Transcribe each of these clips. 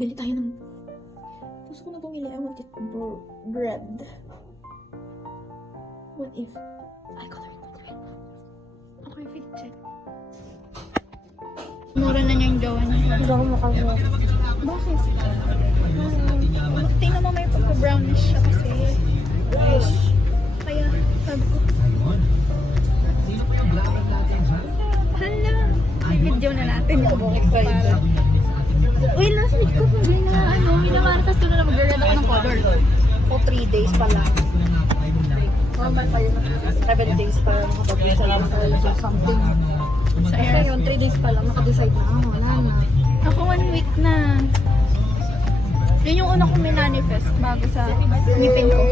Bili tayo ng... Gusto ko na bumili. I want it bread. What if... I color it with red. Okay, fit check. Mura na niya yung gawa niya. Hindi ako makagawa. Bakit? Tingnan mo may pagka-brownish siya kasi. Fresh. Kaya, sabi ko. Hala! I-video na natin. Para. Uy, last week ko minamanifest ko na mag-red ako ng color. O 3 days pa lang. Normal pa yun. 7 days pa lang makapag-decide sa something. Sa Kasi air. yun, 3 days pa lang makadecide na. Wala na. Ako 1 week na. Yun yung una kong minanifest bago sa ngipin ko.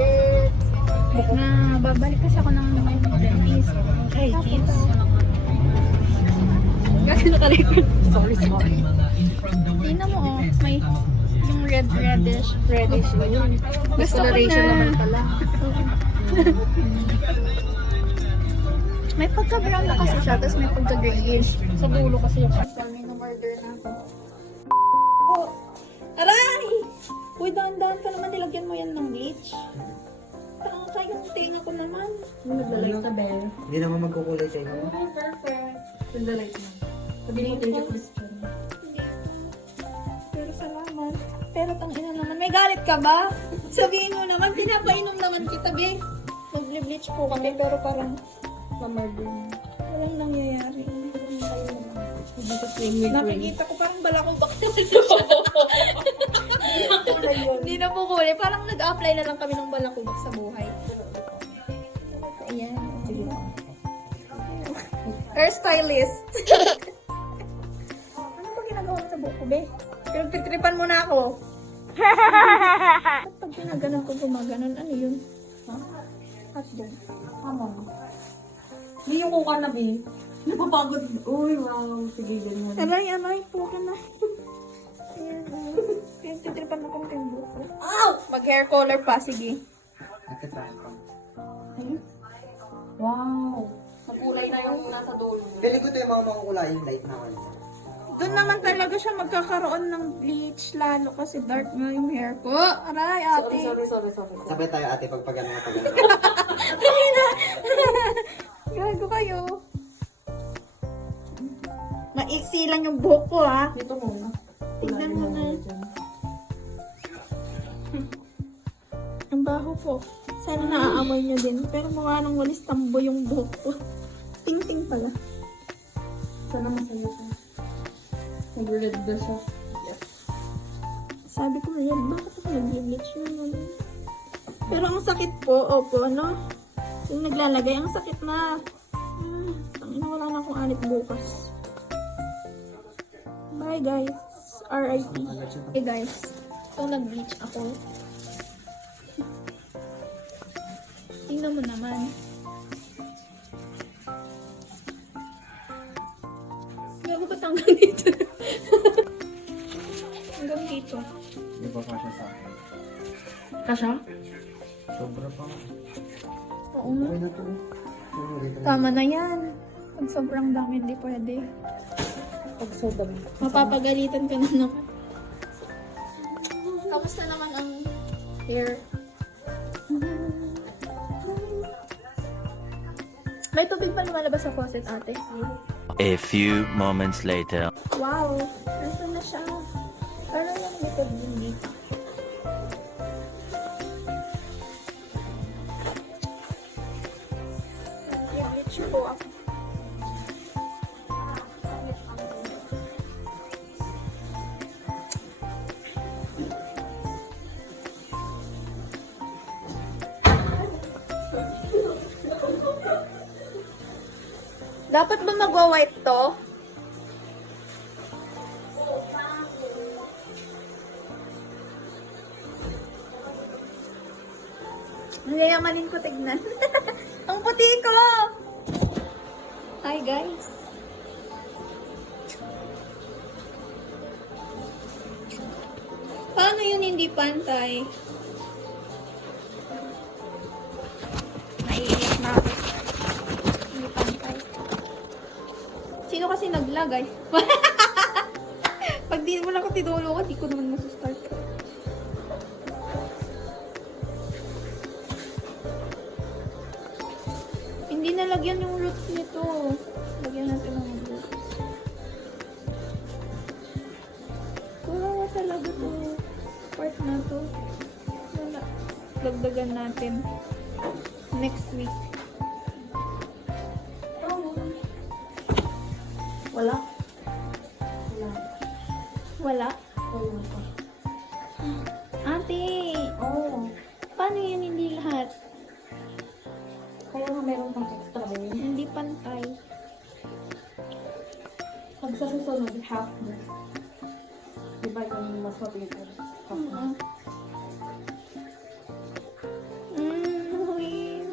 Na babalik kasi ako ng dentist. Hey, kids. Gagano ka record. Sorry. Tingnan mo oh, may yung reddish. Reddish yun. Gusto ko Discoloration na. naman pala. May pagka-brown na kasi siya, tapos may pagka-grayish. Sa dulo kasi yung May na-murder na ako. Oh! Aray! Uy, dahan-dahan ka naman, nilagyan mo yan ng bleach. Taka yung tinga ko naman. naglalait na bell. Hindi naman magkukulay kayo. Ay, perfect. Naglalait na. Sabi niyo, thank you for this journey. Hindi pa. Pero salamat. Pero tangina naman, may galit ka ba? Sabihin mo naman, pinapainom naman kita, be. Mag-bleach po kami, pero parang Na-murder. walang nangyayari. Hindi sa cream with rain. Nakikita ko parang balakubak na Hindi na po kulay. Parang nag-apply na lang kami ng balakubak sa buhay. Ayan. Hairstylist. Ano ba ginagawa mo sa buhok ko, be? Pinagtitripan mo na ako. At pag ginaganon ko gumaganon, ano yun? Ha? Hotdog. Tama. Hindi yung kuka na, be. Napapagod. Uy, wow. Sige, ganyan. Aray, po ka na. Ayan, pinagtitripan na kami yung buhok ko. Ow! Mag-hair color pa, sige. Nagkatahan pa. Wow. Nakulay na yung nasa dulo. Pili ko ito yung mga makukulayan light na wala. Doon naman talaga siya magkakaroon ng bleach lalo kasi dark nga yung hair ko. Aray, ate. Sorry. Sabay tayo ate pag pagano na pagano. Gago kayo. Maiksi lang yung buhok ko, ha. Dito muna. Tignan mo na. Ang baho po. Sana naaamoy niyo din. Pero mukha nang walis tambo yung buhok ko. Ting-ting pala. Sana masaya siya. Nag-red na siya. Sabi ko, yan, bakit ako nag-bleach yun? Pero ang sakit po, opo, ano? Yung naglalagay, ang sakit na. Tangina, wala na akong anit bukas. Bye, guys. R.I.P. Hey, guys. So, nag-bleach ako. Tingnan mo naman. Gago ba't hanggang dito? Hanggang dito. Hindi pa siya sa akin. Kasha? Sobra pa. Oo nga. Okay na to. Tama na yan. Pag sobrang dami, hindi pwede. Pag so dami. Mapapagalitan ka na naman. Kamusta naman ang hair? May tubig pa lumalabas sa faucet, ate. A few moments later. Wow! Nasaan na siya? Parang lang likod din dito. I-bleach po ako. Dapat ba magwa-white to? Nayamanin ko tignan. Ang puti ko! Hi guys! Paano yun hindi pantay? Naiiyak na ako. Hindi pantay. Sino kasi naglagay? Pag di mo lang ko tinulo ko, di ko naman masusta. nalagyan yung roots nito. Lagyan natin ng roots. Kawawa talaga to. Part na to. Wala. Dagdagan natin. Next week. Wala? Wala. Wala pa. Ate! Oo. Paano yun hindi lahat? Kaya nga meron pang extra din. Hindi pantay. Pag sa susunod, half mo. Diba yung mas mapito? Half mo. Weird.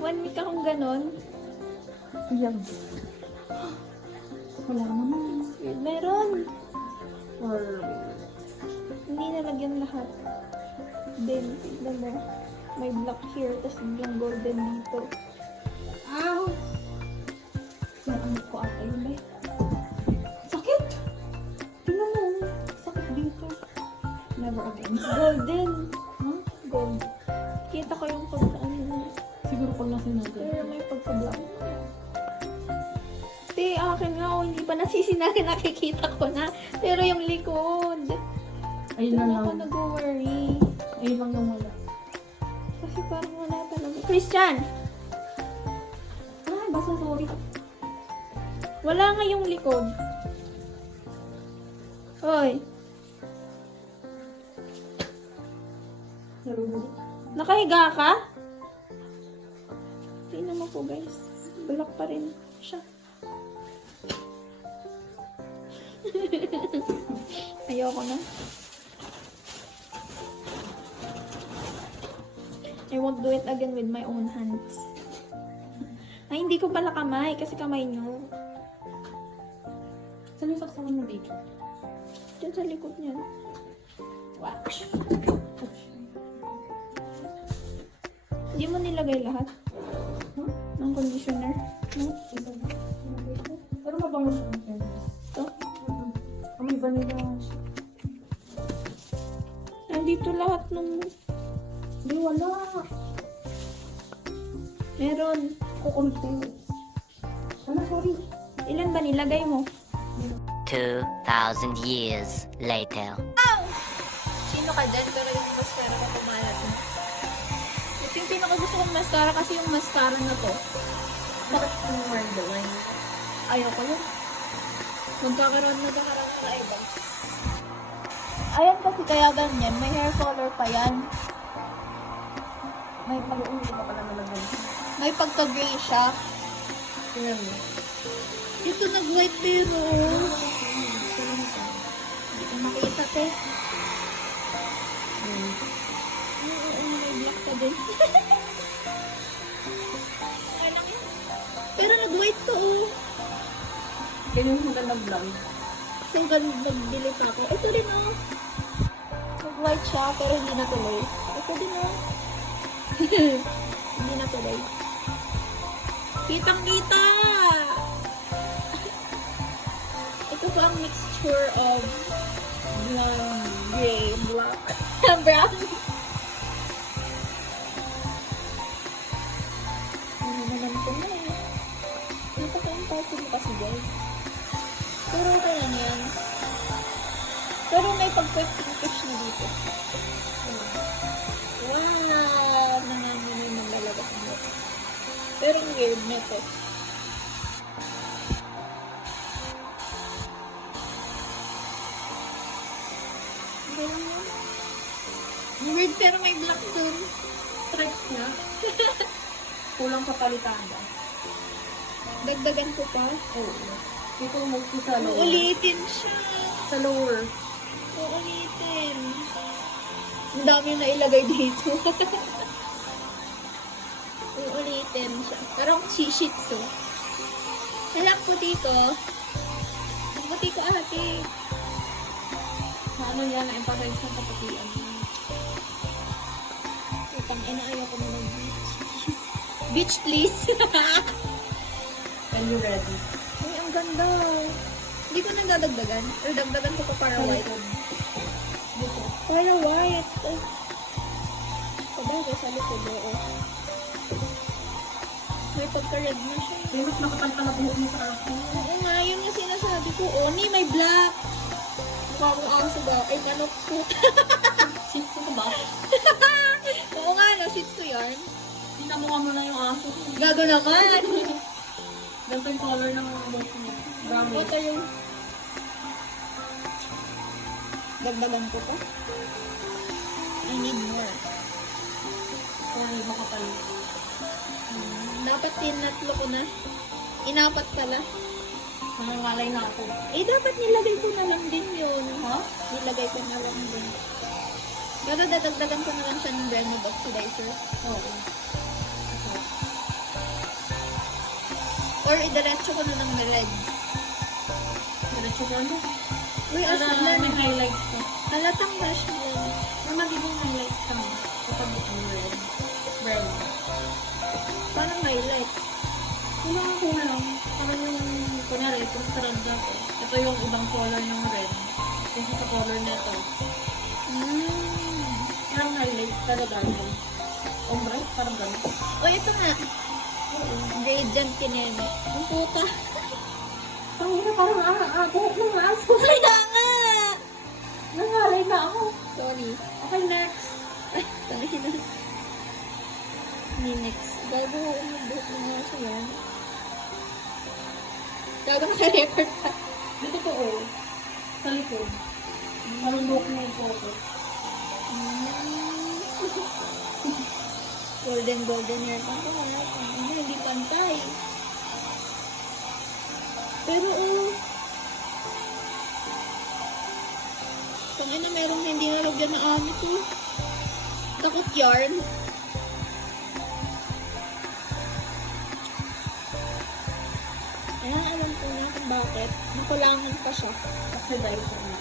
1 week akong ganon. Yan. Wala naman. Weird. Meron. Or, Hindi nalagyan lahat. Then, tignan mo. May black here, tapos biglang golden dito. ow! Yung ano ko ata yun ba? Sakit! Tingnan mo. Sakit dito. Never again. Golden. Huh? Gold. Kita ko yung pagkaano na. Siguro pag nasa natin. Pero may pagka-black. Te, akin nga, oh, hindi pa nasisinakin, nakikita ko na. Pero yung likod. Ayun na Doon ako lang. nag-worry. Ayun lang yung wala. Kasi parang wala talaga. Christian! Ay, basta sorry. Wala nga yung likod. Hoy, Narulog. nakahiga ka? Tingnan mo po guys. Black pa rin siya. Ayoko na. I won't do it again with my own hands. Ay, hindi ko pala kamay kasi kamay nyo. Saan yung saksakan mo dito? Diyan sa likod niyan. Watch. Hindi mo nilagay lahat ng conditioner. No? Isa na. Pero mabango siya. Ito. May vanilla siya. Nandito lahat ng... Hindi, wala. Meron. Kukunti. Ano, sorry. Ilan ba nilagay mo? 2,000 years later. Sino ka dyan? Pero yung mascara ka pumalat mo. Ito yung pinakagusto kong mascara kasi yung mascara na to. Bakit yung wearing the line? Ayaw ko yun. Magkakaroon ng eye bags. Ayan kasi kaya ganyan. May hair color pa yan. May pag-uwi pa pala nalagay. May pagka-gray siya. Tingnan mo. Ito nag-white pero... Hindi ko makita, te. Oo, may black pa din. Ay lang yun. Pero nag-white to, oh. Ganyan yung magandang vlog. So, nagbili pa ako. Ito din, oh. Nag-white siya, pero hindi natuloy. Ito din, oh. Hindi natuloy. Kitang-kita! Ito po ang mixture of gray, black, brown. Ano naman ko na eh. Napaka-impossible kasi guys. Pero okay lang yan. Pero may pag-pinkish na dito. Wow! Nanganginig ng lalabas mo. Pero ang weird na to. Okay lang yun. Ang weird pero may black dun. Stripes niya. Kulang sa palitada. Dagdagan ko pa. Oo. Dito mo sa lower. Uulitin siya. Sa lower. Uulitin. Ang dami na ilagay dito. Uulitin siya. Parang shih-tzu. Hala, ang puti ko. Ang puti ko, ate. Ano yan? Na-emphasize ng kapatian. Utang ina, ayaw ko na mag-beach. Beach, please. When you ready. Ay, ang ganda. Hindi ko nang dadagdagan. Or dagdagan ko pa para white. Dito. Para white. Sabagay sa likod, oo. May pagka-red na siya. May mas makapal pala buhok mo sa akin. Oo nga, yun yung sinasabi ko. Oni, may black. Mukha mo aso ba? Ay, manok po. Shih Tzu ko ba? Oo nga, no? Shih Tzu yarn. Tinamukha mo na yung aso. Gago naman. Ganito yung color ng buhok mo. Brown. Ito yung... Dagdagan ko to. I need more. Sorry, makapal. Dapat tinatlo ko na. Inapat pala. Nangangalay na ako. Eh, dapat nilagay ko na lang din yun. Ha? Nilagay ko na lang din. Pero dadagdagan ko na lang siya ng brand new oxidizer. Oo. Or idiretso ko na ng red. Diretso ko na. Uy, Ano, aslan. may highlights ko. Halatang brush mo yan. May magiging highlights ka mo. Kapag ang red. Brown. Parang highlights. Kailangan ko na lang. Parang yung, kunyari, itong strand ko. Ito yung ibang color ng red. Kasi sa color na ito. Parang highlights talaga. Ombre, parang gano'n. O, ito nga. Gradient kineme. Ang puta. Parang buhok ng aso. Kaya nga! Nangalay na ako. Sorry. Okay, next. Tayo na. Next. Gago ako mag-book ng mga sa yan. Gago naka-record pa. Dito to, oh. Sa likod. Parang buhok na yung photo. Golden hair pa ko. Hindi pantay. Pero tangina merong hindi nalagyan na amit oh. Takot yarn. Ayan, alam ko na kung bakit. Nakulangan pa siya. Oxidizer na.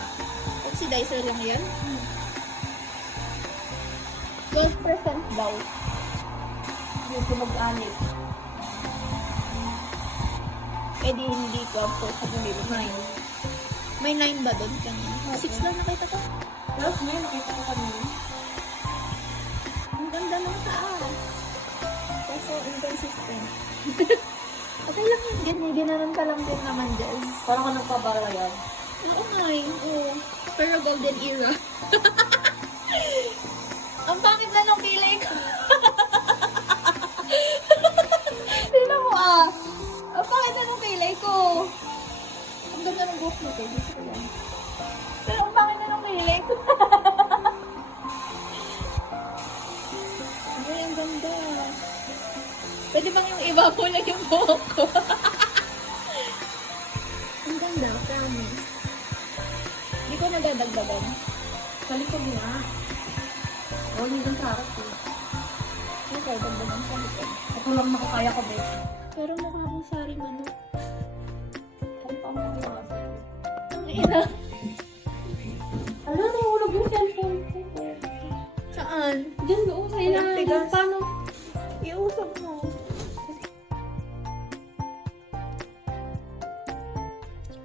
Oxidizer lang yan. 12% daw. Gusto mag-anit. Eh di hindi ko po sa pumili. 9. May 9 ba doon kanina? 6 lang nakita ko. Tapos may nakita ko kanina. Ang ganda ng taas. Kaso inconsistent. Okay lang yun. Ginanon ka lang din naman, Jess. Parang ka nagpabalayan. Oo nga eh. Oo. Pero golden era. Ang pangit na nung kilay ko. Tignan mo ah. Ang pangit na nung kilay ko. Ang ganda ng buhok nito. Gusto ko yan. Pero ang pangit na nung kilay ko. Ay, ang ganda. Pwede bang yung iba po lang yung buhok ko? Ang ganda, promise. Hindi ko nadadagdagan. Sa likod nga. Oo, hindi dun sa harap eh. Okay, dagdagan sa likod. Ito lang makakaya ko, Beth. Pero mukha akong saring ano. Kung paano ko yung aso. Ang ina. Ano, nahulog yung cellphone ko. Saan? Diyan doon sa Walang ilalim. tigas. Paano? Iusap mo.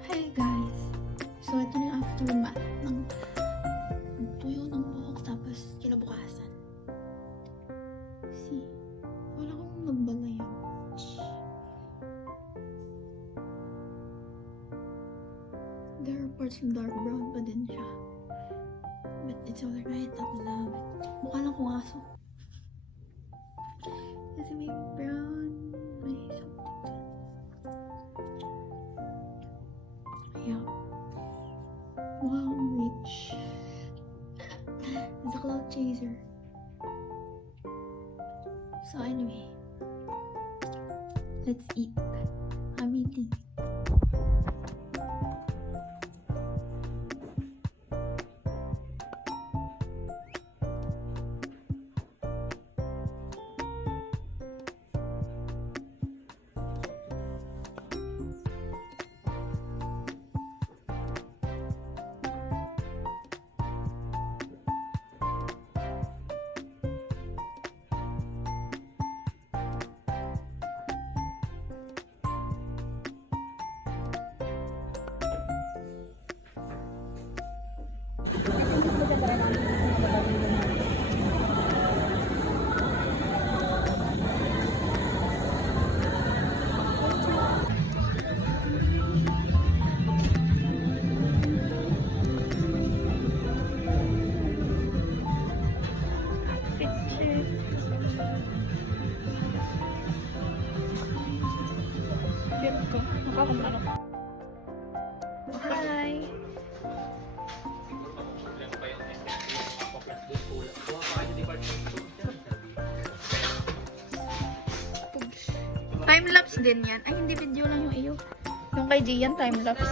Hi guys. So ito na yung aftermath ng tuyo ng buhok tapos kinabukasan. See, wala akong nagbalayan. There are parts ng dark brown pa din siya. But it's alright, I love it. Mukha lang kung aso. Kasi may brown, may something. Yeah. Mukha akong rich. As a cloud chaser. So anyway, let's eat. I'm eating. ako kung ano. Hi! Time-lapse din yan. Ay, hindi video lang yung iyo. Yung kay Gian, time-lapse.